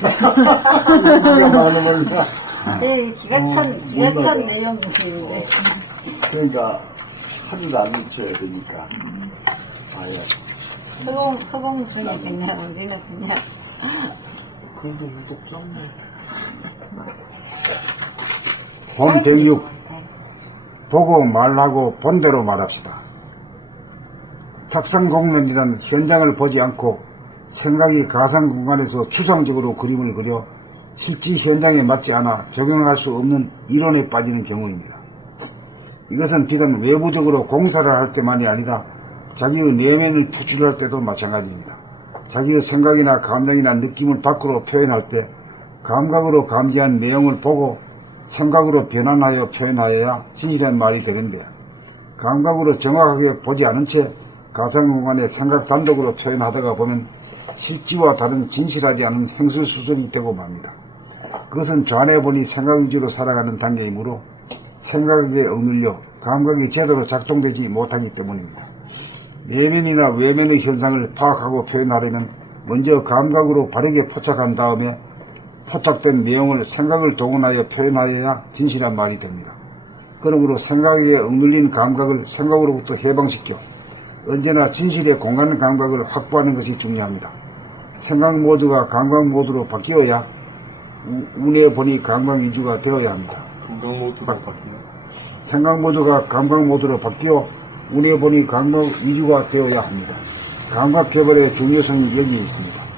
기가 많은 거니까. 예, 기가 찬 내용인데. 그러니까 하루도 안 놓쳐야 되니까. 아야. 허공 중에 그냥 우리는 그냥. 그래도 유독 썩네. 본 106. 보고 말하고 본대로 말합시다. 탁상공론이란 현장을 보지 않고 생각이 가상 공간에서 추상적으로 그림을 그려 실제 현장에 맞지 않아 적용할 수 없는 이론에 빠지는 경우입니다. 이것은 비단 외부적으로 공사를 할 때만이 아니라 자기의 내면을 표출할 때도 마찬가지입니다. 자기의 생각이나 감정이나 느낌을 밖으로 표현할 때 감각으로 감지한 내용을 보고 생각으로 변환하여 표현하여야 진실한 말이 되는데, 감각으로 정확하게 보지 않은 채 가상공간에 생각 단독으로 표현하다가 보면 실지와 다른 진실하지 않은 행설수설이 되고 맙니다. 그것은 좌뇌본이 생각 위주로 살아가는 단계이므로 생각에 억눌려 감각이 제대로 작동되지 못하기 때문입니다. 내면이나 외면의 현상을 파악하고 표현하려면 먼저 감각으로 바르게 포착한 다음에 포착된 내용을 생각을 동원하여 표현하여야 진실한 말이 됩니다. 그러므로 생각에 억눌린 감각을 생각으로부터 해방시켜 언제나 진실의 공간 감각을 확보하는 것이 중요합니다. 생각 모드가 감각 모드로 바뀌어야 운에 보니 감각 위주가 되어야 합니다. 감각 모드가 바뀌네. 생각 모드가 감각 모드로 바뀌어 운에 보니 감각 위주가 되어야 합니다. 감각 개발의 중요성이 여기에 있습니다.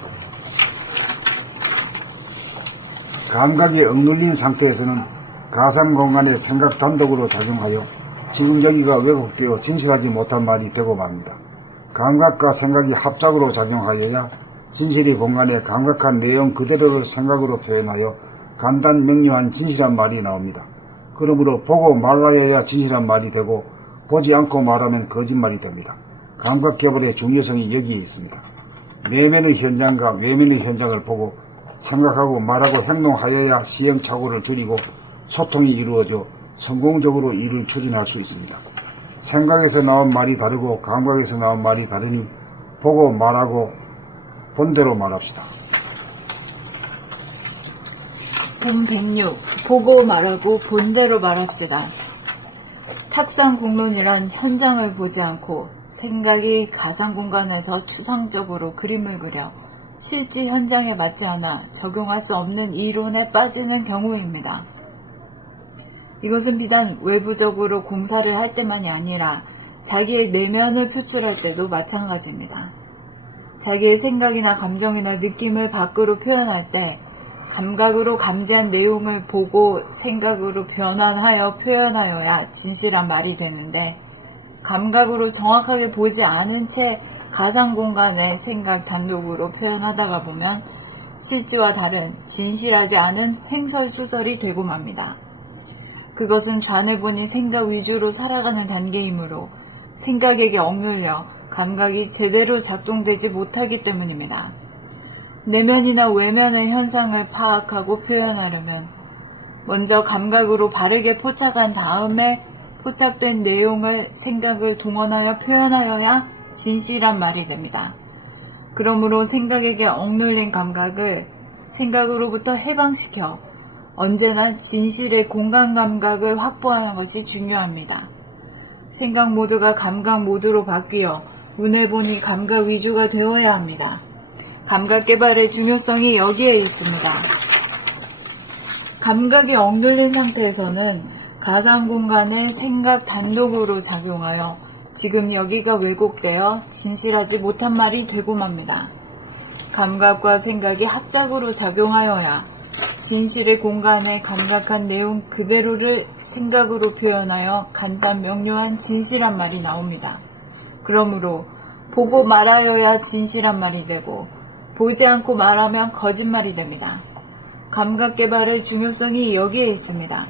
감각에 억눌린 상태에서는 가상 공간의 생각 단독으로 작용하여 지금 여기가 왜곡되어 진실하지 못한 말이 되고 맙니다. 감각과 생각이 합작으로 작용하여야 진실의 공간에 감각한 내용 그대로를 생각으로 표현하여 간단 명료한 진실한 말이 나옵니다. 그러므로 보고 말하여야 진실한 말이 되고 보지 않고 말하면 거짓말이 됩니다. 감각 개발의 중요성이 여기에 있습니다. 내면의 현장과 외면의 현장을 보고 생각하고 말하고 행동하여야 시행착오를 줄이고 소통이 이루어져 성공적으로 일을 추진할 수 있습니다. 생각에서 나온 말이 다르고 감각에서 나온 말이 다르니 보고 말하고 본대로 말합시다. 본 106. 보고 말하고 본대로 말합시다. 탁상공론이란 현장을 보지 않고 생각이 가상공간에서 추상적으로 그림을 그려 실제 현장에 맞지 않아 적용할 수 없는 이론에 빠지는 경우입니다. 이것은 비단 외부적으로 공사를 할 때만이 아니라 자기의 내면을 표출할 때도 마찬가지입니다. 자기의 생각이나 감정이나 느낌을 밖으로 표현할 때 감각으로 감지한 내용을 보고 생각으로 변환하여 표현하여야 진실한 말이 되는데, 감각으로 정확하게 보지 않은 채 가상공간의 생각 단독으로 표현하다가 보면 실제와 다른 진실하지 않은 횡설수설이 되고 맙니다. 그것은 좌뇌본이 생각 위주로 살아가는 단계이므로 생각에게 억눌려 감각이 제대로 작동되지 못하기 때문입니다. 내면이나 외면의 현상을 파악하고 표현하려면 먼저 감각으로 바르게 포착한 다음에 포착된 내용을 생각을 동원하여 표현하여야 진실한 말이 됩니다. 그러므로 생각에게 억눌린 감각을 생각으로부터 해방시켜 언제나 진실의 공간 감각을 확보하는 것이 중요합니다. 생각 모드가 감각 모드로 바뀌어 눈에 보니 감각 위주가 되어야 합니다. 감각 개발의 중요성이 여기에 있습니다. 감각이 억눌린 상태에서는 가상 공간에 생각 단독으로 작용하여 지금 여기가 왜곡되어 진실하지 못한 말이 되고 맙니다. 감각과 생각이 합작으로 작용하여야 진실의 공간에 감각한 내용 그대로를 생각으로 표현하여 간단 명료한 진실한 말이 나옵니다. 그러므로 보고 말하여야 진실한 말이 되고 보지 않고 말하면 거짓말이 됩니다. 감각 개발의 중요성이 여기에 있습니다.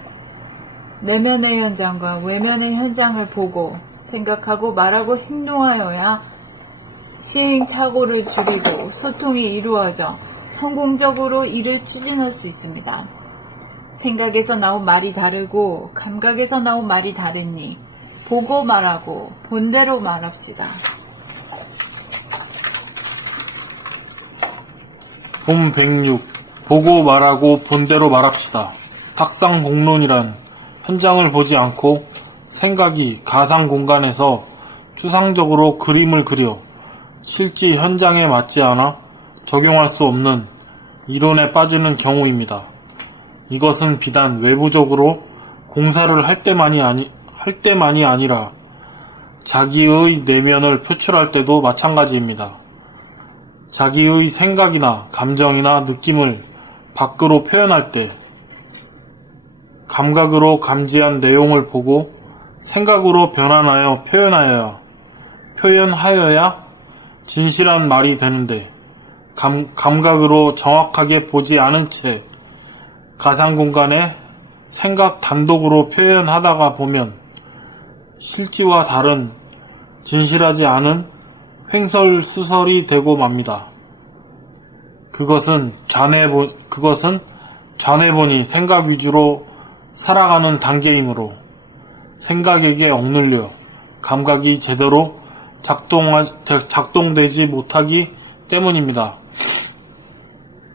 내면의 현장과 외면의 현장을 보고 생각하고 말하고 행동하여야 시행착오를 줄이고 소통이 이루어져 성공적으로 일을 추진할 수 있습니다. 생각에서 나온 말이 다르고 감각에서 나온 말이 다르니 보고 말하고 본대로 말합시다. 본 106. 보고 말하고 본대로 말합시다. 탁상공론이란 현장을 보지 않고 생각이 가상 공간에서 추상적으로 그림을 그려 실제 현장에 맞지 않아 적용할 수 없는 이론에 빠지는 경우입니다. 이것은 비단 외부적으로 공사를 할 때만이 아니라 자기의 내면을 표출할 때도 마찬가지입니다. 자기의 생각이나 감정이나 느낌을 밖으로 표현할 때 감각으로 감지한 내용을 보고 생각으로 변환하여 표현하여야 진실한 말이 되는데 감각으로 정확하게 보지 않은 채 가상공간에 생각 단독으로 표현하다가 보면 실지와 다른 진실하지 않은 횡설수설이 되고 맙니다. 그것은 자네보니 생각 위주로 살아가는 단계이므로 생각에게 억눌려 감각이 제대로 작동되지 못하기 때문입니다.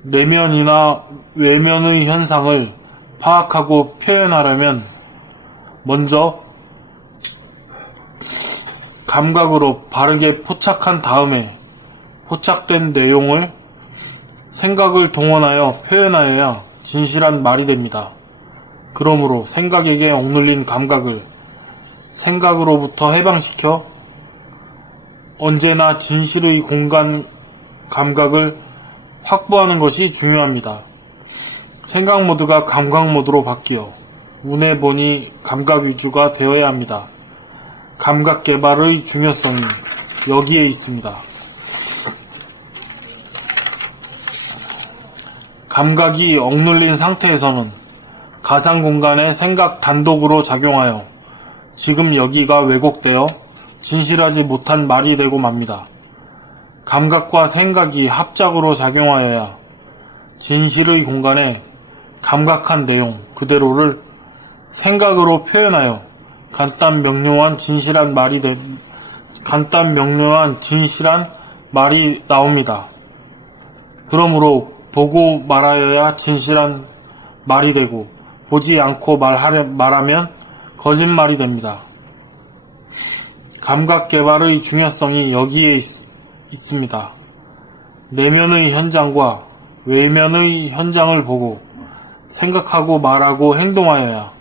내면이나 외면의 현상을 파악하고 표현하려면 먼저 감각으로 바르게 포착한 다음에 포착된 내용을 생각을 동원하여 표현하여야 진실한 말이 됩니다. 그러므로 생각에게 억눌린 감각을 생각으로부터 해방시켜 언제나 진실의 공간 감각을 확보하는 것이 중요합니다. 생각 모드가 감각 모드로 바뀌어 운에 보니 감각 위주가 되어야 합니다. 감각 개발의 중요성이 여기에 있습니다. 감각이 억눌린 상태에서는 가상 공간에 생각 단독으로 작용하여 지금 여기가 왜곡되어 진실하지 못한 말이 되고 맙니다. 감각과 생각이 합작으로 작용하여야 진실의 공간에 감각한 내용 그대로를 생각으로 표현하여 간단 명료한 진실한 말이 나옵니다. 그러므로 보고 말하여야 진실한 말이 되고 보지 않고 말하면 거짓말이 됩니다. 감각 개발의 중요성이 여기에 있습니다. 내면의 현장과 외면의 현장을 보고 생각하고 말하고 행동하여야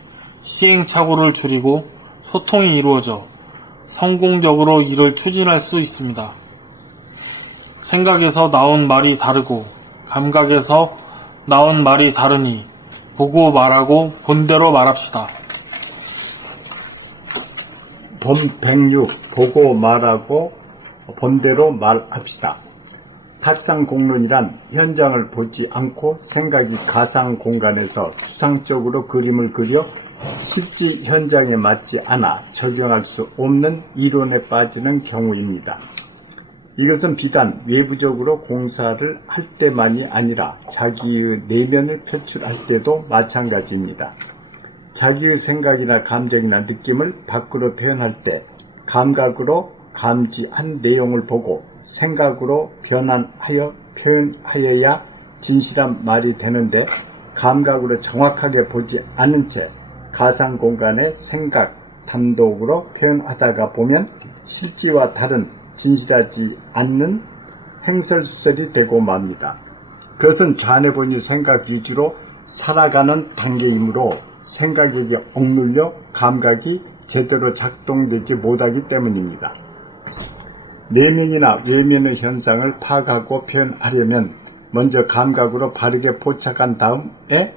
시행착오를 줄이고 소통이 이루어져 성공적으로 일을 추진할 수 있습니다. 생각에서 나온 말이 다르고 감각에서 나온 말이 다르니 보고 말하고 본대로 말합시다. 본 106 보고 말하고 본대로 말합시다. 탁상공론이란 현장을 보지 않고 생각이 가상 공간에서 추상적으로 그림을 그려 실제 현장에 맞지 않아 적용할 수 없는 이론에 빠지는 경우입니다. 이것은 비단 외부적으로 공사를 할 때만이 아니라 자기의 내면을 표출할 때도 마찬가지입니다. 자기의 생각이나 감정이나 느낌을 밖으로 표현할 때 감각으로 감지한 내용을 보고 생각으로 변환하여 표현하여야 진실한 말이 되는데 감각으로 정확하게 보지 않은 채 가상 공간에 생각 단독으로 표현하다가 보면 실제와 다른 진실하지 않는 횡설수설이 되고 맙니다. 그것은 자네보니 생각 위주로 살아가는 단계이므로 생각에게 억눌려 감각이 제대로 작동되지 못하기 때문입니다. 내면이나 외면의 현상을 파악하고 표현하려면 먼저 감각으로 바르게 포착한 다음에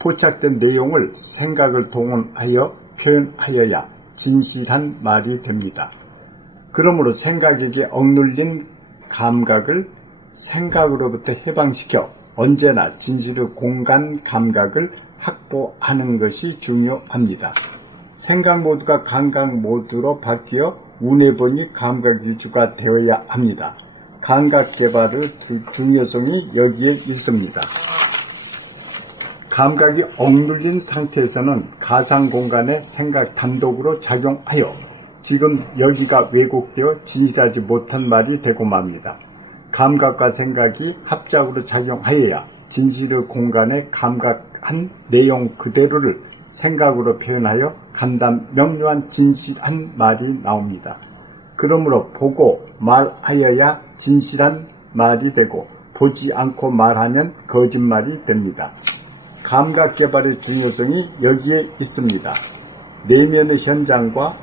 포착된 내용을 생각을 동원하여 표현하여야 진실한 말이 됩니다. 그러므로 생각에게 억눌린 감각을 생각으로부터 해방시켜 언제나 진실의 공간 감각을 확보하는 것이 중요합니다. 생각 모드가 감각 모드로 바뀌어 운에 보니 감각 위주가 되어야 합니다. 감각 개발의 중요성이 여기에 있습니다. 감각이 억눌린 상태에서는 가상 공간에 생각 단독으로 작용하여 지금 여기가 왜곡되어 진실하지 못한 말이 되고 맙니다. 감각과 생각이 합작으로 작용하여야 진실의 공간에 감각한 내용 그대로를 생각으로 표현하여 간단 명료한 진실한 말이 나옵니다. 그러므로 보고 말하여야 진실한 말이 되고 보지 않고 말하면 거짓말이 됩니다. 감각 개발의 중요성이 여기에 있습니다. 내면의 현장과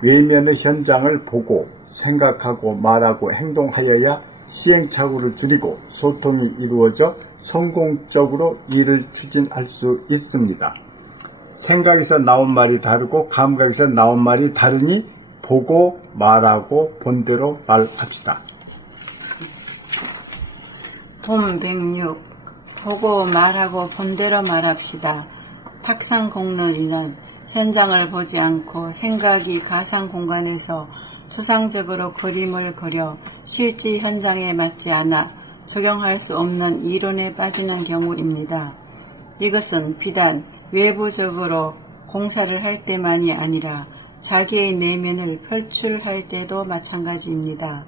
외면의 현장을 보고 생각하고 말하고 행동하여야 시행착오를 줄이고 소통이 이루어져 성공적으로 일을 추진할 수 있습니다. 생각에서 나온 말이 다르고 감각에서 나온 말이 다르니 보고 말하고 본대로 말합시다. 본 106. 보고 말하고 본대로 말합시다. 탁상 공론이는 현장을 보지 않고 생각이 가상 공간에서 추상적으로 그림을 그려 실제 현장에 맞지 않아 적용할 수 없는 이론에 빠지는 경우입니다. 이것은 비단 외부적으로 공사를 할 때만이 아니라 자기의 내면을 표출할 때도 마찬가지입니다.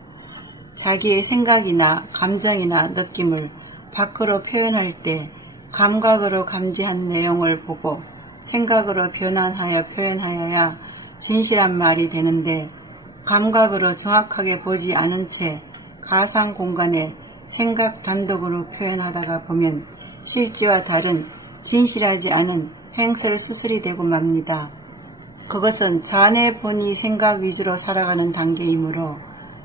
자기의 생각이나 감정이나 느낌을 밖으로 표현할 때 감각으로 감지한 내용을 보고 생각으로 변환하여 표현하여야 진실한 말이 되는데 감각으로 정확하게 보지 않은 채 가상 공간에 생각 단독으로 표현하다가 보면 실제와 다른 진실하지 않은 횡설 수설이 되고 맙니다. 그것은 전에 보니 생각 위주로 살아가는 단계이므로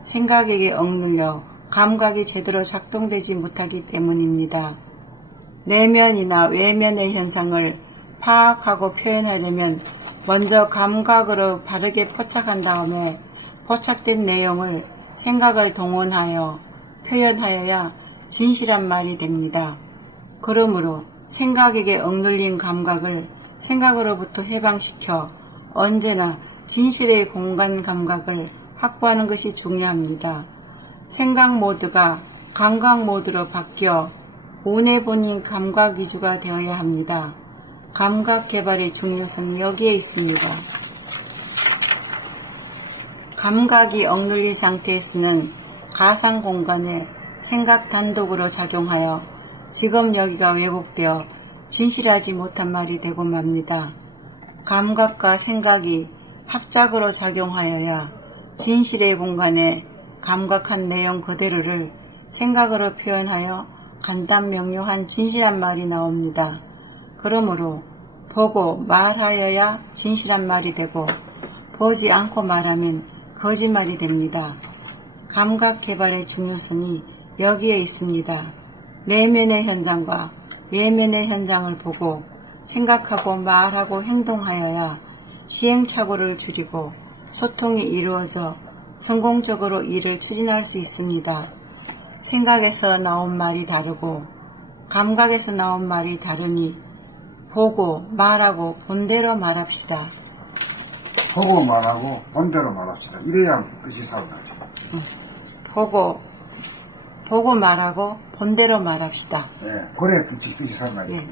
생각에게 억눌려 감각이 제대로 작동되지 못하기 때문입니다. 내면이나 외면의 현상을 파악하고 표현하려면 먼저 감각으로 바르게 포착한 다음에 포착된 내용을 생각을 동원하여 표현하여야 진실한 말이 됩니다. 그러므로 생각에게 억눌린 감각을 생각으로부터 해방시켜 언제나 진실의 공간 감각을 확보하는 것이 중요합니다. 생각 모드가 감각 모드로 바뀌어 운에 본인 감각 위주가 되어야 합니다. 감각 개발의 중요성이 여기에 있습니다. 감각이 억눌린 상태에서는 가상 공간에 생각 단독으로 작용하여 지금 여기가 왜곡되어 진실하지 못한 말이 되고 맙니다. 감각과 생각이 합작으로 작용하여야 진실의 공간에 감각한 내용 그대로를 생각으로 표현하여 간단 명료한 진실한 말이 나옵니다. 그러므로 보고 말하여야 진실한 말이 되고 보지 않고 말하면 거짓말이 됩니다. 감각 개발의 중요성이 여기에 있습니다. 내면의 현장과 외면의 현장을 보고 생각하고 말하고 행동하여야 시행착오를 줄이고 소통이 이루어져 성공적으로 일을 추진할 수 있습니다. 생각에서 나온 말이 다르고 감각에서 나온 말이 다르니 보고 말하고 본대로 말합시다. 보고 말하고 본대로 말합시다. 이래야 끝이 살아나죠. 보고 말하고 본대로 말합시다. 예, 그래야 끝이 살아나죠. 예.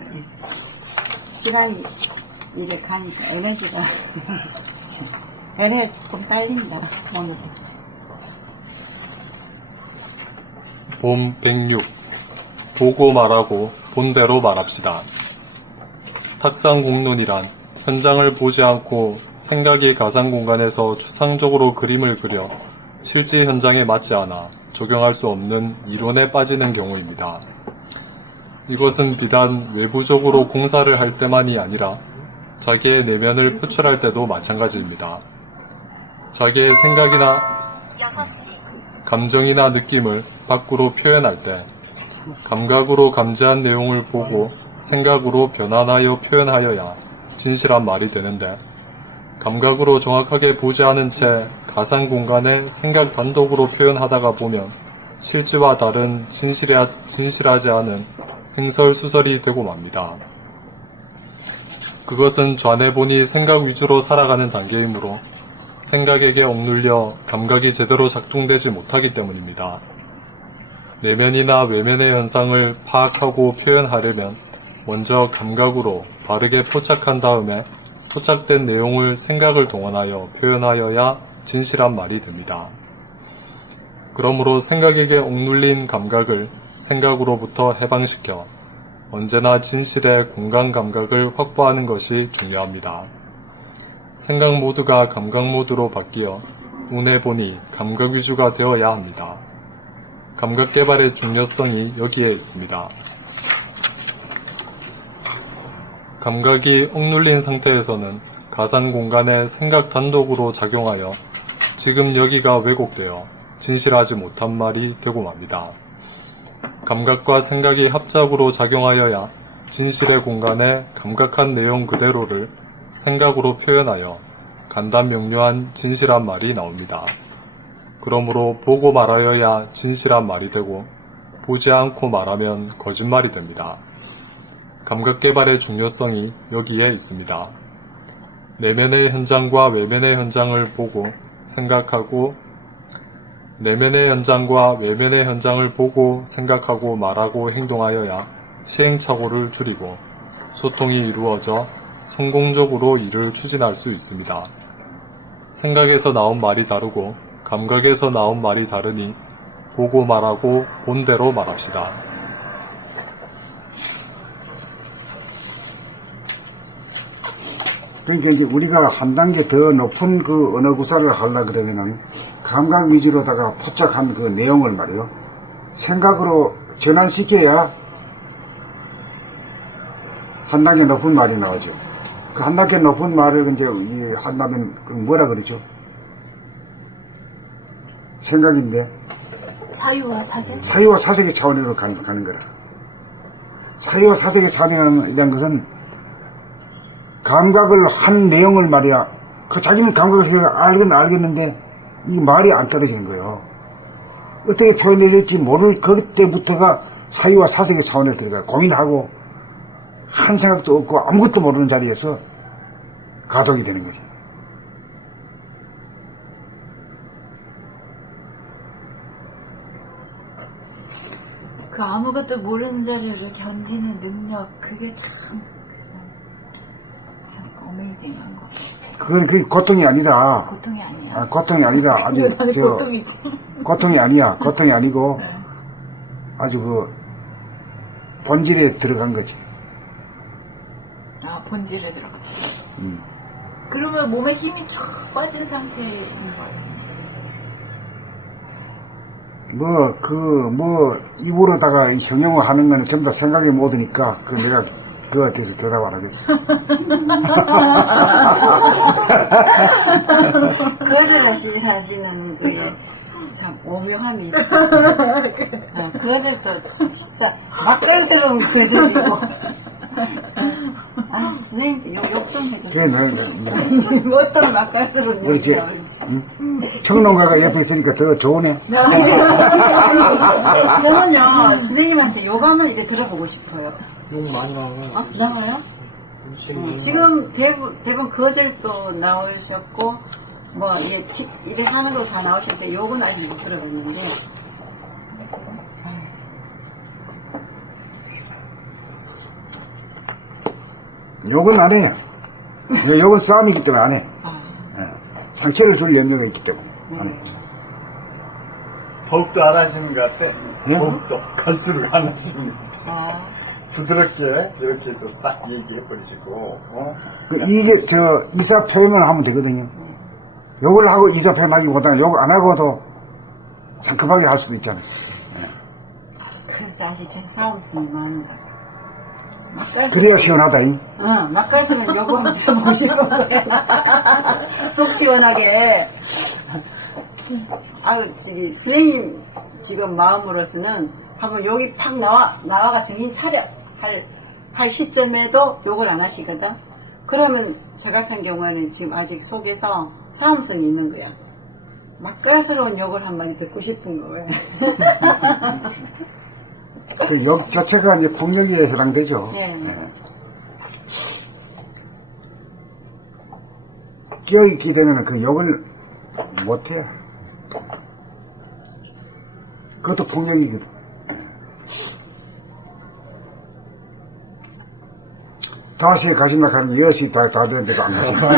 시간이 이게 가니까 에너지가 에너지 조금 딸린다 오늘. 본 106. 보고 말하고 본대로 말합시다. 탁상 공론이란 현장을 보지 않고 생각이 가상 공간에서 추상적으로 그림을 그려 실제 현장에 맞지 않아 적용할 수 없는 이론에 빠지는 경우입니다. 이것은 비단 외부적으로 공사를 할 때만이 아니라 자기의 내면을 표출할 때도 마찬가지입니다. 자기의 생각이나 감정이나 느낌을 밖으로 표현할 때 감각으로 감지한 내용을 보고 생각으로 변환하여 표현하여야 진실한 말이 되는데 감각으로 정확하게 보지 않은 채 가상 공간에 생각 단독으로 표현하다가 보면 실제와 다른 진실하지 않은 횡설수설이 되고 맙니다. 그것은 전에 보니 생각 위주로 살아가는 단계이므로 생각에게 억눌려 감각이 제대로 작동되지 못하기 때문입니다. 내면이나 외면의 현상을 파악하고 표현하려면 먼저 감각으로 바르게 포착한 다음에 포착된 내용을 생각을 동원하여 표현하여야 진실한 말이 됩니다. 그러므로 생각에게 억눌린 감각을 생각으로부터 해방시켜 언제나 진실의 공간 감각을 확보하는 것이 중요합니다. 생각 모드가 감각 모드로 바뀌어 운에 보니 감각 위주가 되어야 합니다. 감각 개발의 중요성이 여기에 있습니다. 감각이 억눌린 상태에서는 가상 공간에 생각 단독으로 작용하여 지금 여기가 왜곡되어 진실하지 못한 말이 되고 맙니다. 감각과 생각이 합작으로 작용하여야 진실의 공간에 감각한 내용 그대로를 생각으로 표현하여 간단 명료한 진실한 말이 나옵니다. 그러므로 보고 말하여야 진실한 말이 되고 보지 않고 말하면 거짓말이 됩니다. 감각 개발의 중요성이 여기에 있습니다. 내면의 현장과 외면의 현장을 보고 생각하고 내면의 현장과 외면의 현장을 보고 생각하고 말하고 행동하여야 시행착오를 줄이고 소통이 이루어져 성공적으로 일을 추진할 수 있습니다. 생각에서 나온 말이 다르고 감각에서 나온 말이 다르니 보고 말하고 본대로 말합시다. 그러니까 이제 우리가 한 단계 더 높은 그 언어 구사를 하려 그러면은 감각 위주로다가 포착한 그 내용을 말이요. 생각으로 전환시켜야 한 단계 높은 말이 나오죠. 그 한 단계 높은 말을 이제 한다면 그 뭐라 그러죠? 생각인데 사유와 사색? 사유와 사색의 차원으로 가는 거라. 사유와 사색의 차원이라는 것은 감각을 한 내용을 말이야. 그 자기는 감각을 알겠는데 이 말이 안 떨어지는 거예요. 어떻게 표현해야 될지 모를 그때부터가 사유와 사색의 차원에 들어가 고민하고 한 생각도 없고 아무것도 모르는 자리에서 가동이 되는 거죠. 그 아무것도 모르는 자리를 견디는 능력, 그게 참 어메이징한 거. 그건 그 고통이 아니라 고통이 아니야. 고통이 아니라 아주 나는 고통이지. 고통이 아니야. 고통이 아니고 네. 아주 그 본질에 들어간 거지. 아, 본질에 들어갔다. 그러면 몸에 힘이 쫙 빠진 상태인 거 같아요. 입으로다가 형용을 하는 거는 전부 다 생각이 못 오니까, 내가 그거에 대해서 대답 안 하겠어. 그것을 하시는 그에 참 오묘함이 있어요. 그것을도 진짜 맛깔스러운 그것이고. 아, 선생님 욕 좀 해주세요. 그래, 어떤 맛깔스러운 그렇지. 욕이죠. 청농가가 옆에 있으니까 더 좋으네. 저는요, 선생님한테 욕하면 이렇게 들어보고 싶어요. 욕 많이 나오면 나와요? 지금 대부분 거절도 나오셨고, 이렇게 하는 거 다 나오셨는데, 욕은 아직 못 들어봤는데. 욕은 안 해. 욕은 싸움이기 때문에 안 해. 아, 상처를 줄 염려가 있기 때문에 안 해. 더욱더 안 하시는 것 같아. 예? 더욱더 갈수록 안 하시는 것 같아. 아, 부드럽게 이렇게 해서 싹 얘기해버리시고, 이게 이사 표현을 하면 되거든요. 욕을 하고 이사 표현하기보다는 욕 안 하고도 상큼하게 할 수도 있잖아요. 그래서 아직 제 싸움성이 많은 것 같아요. 그래야 시원하다. 맛깔스러운 요구 한번 들어보고 싶은 거예요. 속 시원하게. 아유, 선생님 지금 마음으로서는 한번 욕이 팍 나와가 정신 차려 할 시점에도 욕을 안 하시거든. 그러면 저 같은 경우에는 지금 아직 속에서 싸움성이 있는 거야. 맛깔스러운 욕을 한마디 듣고 싶은 거예요. 그 욕 자체가 이제 폭력에 해당되죠. 네. 끼어있게 되면 그 욕을 못해요. 그것도 폭력이거든. 5시에 가신다 하면 10시 다 되는데도 안 가신다.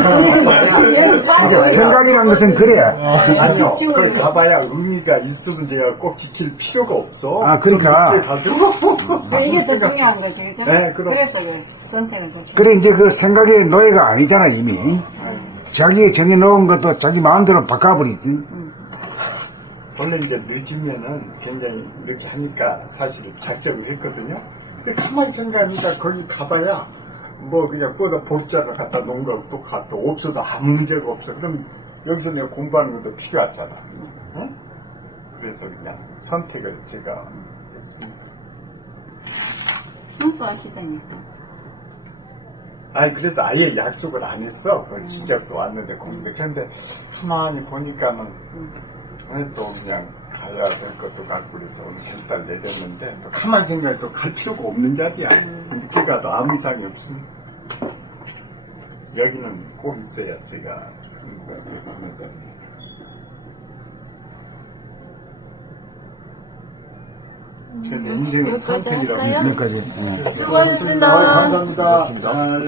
여기 빠져. 생각이란 것은 그래. 아니요. 그걸 가봐야 의미가 있으면 제가 꼭 지킬 필요가 없어. 아, 그러니까. 좀 늦게 가도. 이게 더 중요한 거죠, 그죠? 네, 그럼. 그래서 그 선택을 그렇게. 그래, 이제 그 생각의 노예가 아니잖아, 이미. 자기 정해놓은 것도 자기 마음대로 바꿔버리지. 원래 이제 늦으면은 굉장히 이렇게 하니까 사실 작정을 했거든요. 근데 가만히 생각하니까 거기 가봐야 뭐 그냥 거기다 보자를 갖다 놓은 거 똑같아. 없어도 아무 문제가 없어. 그럼 여기서 내가 공부하는 것도 필요하잖아. 응? 그래서 그냥 선택을 제가 했습니다. 순수하시다니까. 아니 그래서 아예 약속을 안 했어. 시작도 왔는데 공부를. 그런데 가만히 보니까는 또 그냥 가야 될 것도 같고 그래서 오늘 결단 내렸는데 또 가만히 생각해 또 갈 필요가 없는 자리야. 늦게 가도 아무 이상이 없습니다. 여기는 꼭 있어야 제가 그래서 인생을 여기까지 선택이라고 할까요? 여기까지. 수고하셨습니다. 감사합니다.